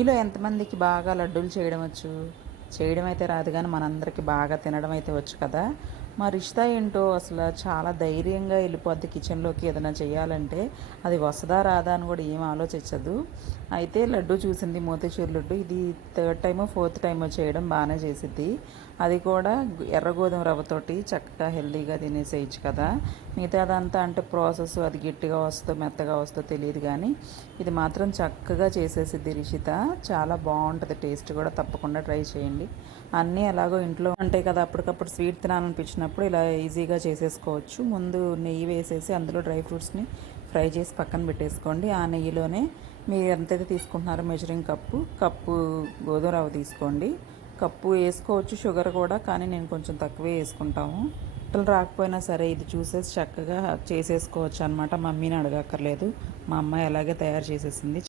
మీలో ఎంతమందికి బాగా లడ్డూలు చేయడం వచ్చు? చేయడం అయితే రాదు గానీ, మనందరికి బాగా తినడం అయితే వచ్చు కదా! మా రిషిత ఏంటో అసల చాలా ధైర్యంగా ఎళ్ళిపోద్ది కిచెన్‌లోకి ఏదైనా చేయాలంటే. అది వస్తదా? రాదా? అని కూడా ఏం ఆలోచించదు. అయితే లడ్డూ చూసింది మోతీచూర్ లడ్డు. ఇది థర్డ్ టైమో, ఫోర్త్ టైమో చేయడం బానే చేసిద్ది. అది కూడా ఎర్ర గోధుమ రవ్వతోటి చక్కగా హెల్తీగా తినేసేయొచ్చు కదా! మిగతాదంతా అంటే ప్రాసెస్ అది గట్టిగా వస్తదో, మెత్తగా వస్తదో తెలీదు గానీ, ఇది మాత్రం చక్కగా చేసేసిద్ది రిషిత. చాలా బావుంటది టేస్ట్ కూడా. తప్పకుండా ట్రై చేయండి. అన్నీ ఎలాగో ఇంట్లో ఉంటాయి కదా! అప్పటికప్పుడు స్వీట్ తినాలనిపించినప్పుడు ఇలా ఈజీగా చేసేసుకోవచ్చు. ముందు నెయ్యి వేసేసి అందులో డ్రై ఫ్రూట్స్‌ని ఫ్రై చేసి పక్కన పెట్టేసుకోండి. ఆ నెయ్యిలోనే మీరు ఎంతైతే తీసుకుంటున్నారో మెజరింగ్ కప్పు గోధుమ రవ్వ తీసుకోండి. కప్పు వేసుకోవచ్చు షుగర్ కూడా, కానీ నేను కొంచెం తక్కువే వేసుకుంటాము. వంటలు రాకపోయినా సరే ఇది చూసేసి చక్కగా చేసేసుకోవచ్చు అనమాట. మమ్మీని అడగక్కర్లేదు. మా అమ్మాయి అలాగే తయారు చేసేసింది.